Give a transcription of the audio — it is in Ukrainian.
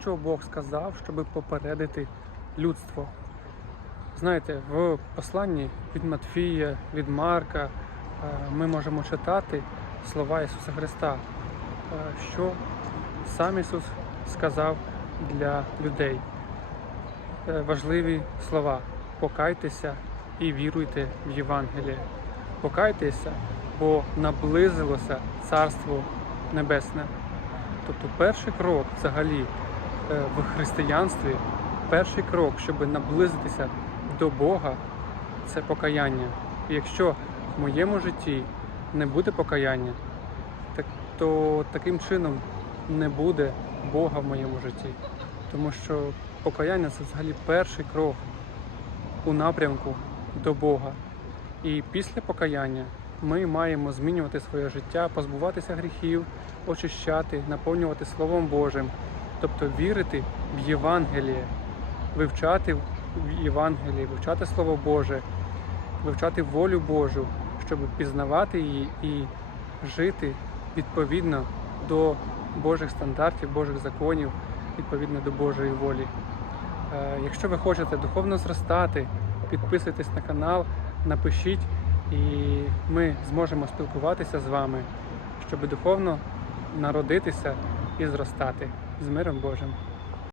що Бог сказав, щоб попередити людство. Знаєте, в посланні від Матфія, від Марка е, ми можемо читати слова Ісуса Христа, е, що сам Ісус сказав для людей. Е, Важливі слова: покайтеся і віруйте в Євангеліє. Покайтеся, бо наблизилося Царство Небесне. Тобто перший крок взагалі в християнстві, перший крок, щоб наблизитися до Бога, це покаяння. І якщо в моєму житті не буде покаяння, так, то таким чином не буде Бога в моєму житті. Тому що покаяння це взагалі перший крок у напрямку до Бога. І після покаяння ми маємо змінювати своє життя, позбуватися гріхів, очищати, наповнювати Словом Божим, тобто вірити в Євангеліє, вивчати в Євангелії, вивчати Слово Боже, вивчати волю Божу, щоб пізнавати її і жити відповідно до Божих стандартів, Божих законів, відповідно до Божої волі. Е, Якщо ви хочете духовно зростати, підписуйтесь на канал, напишіть, і ми зможемо спілкуватися з вами, щоб духовно народитися і зростати з миром Божим.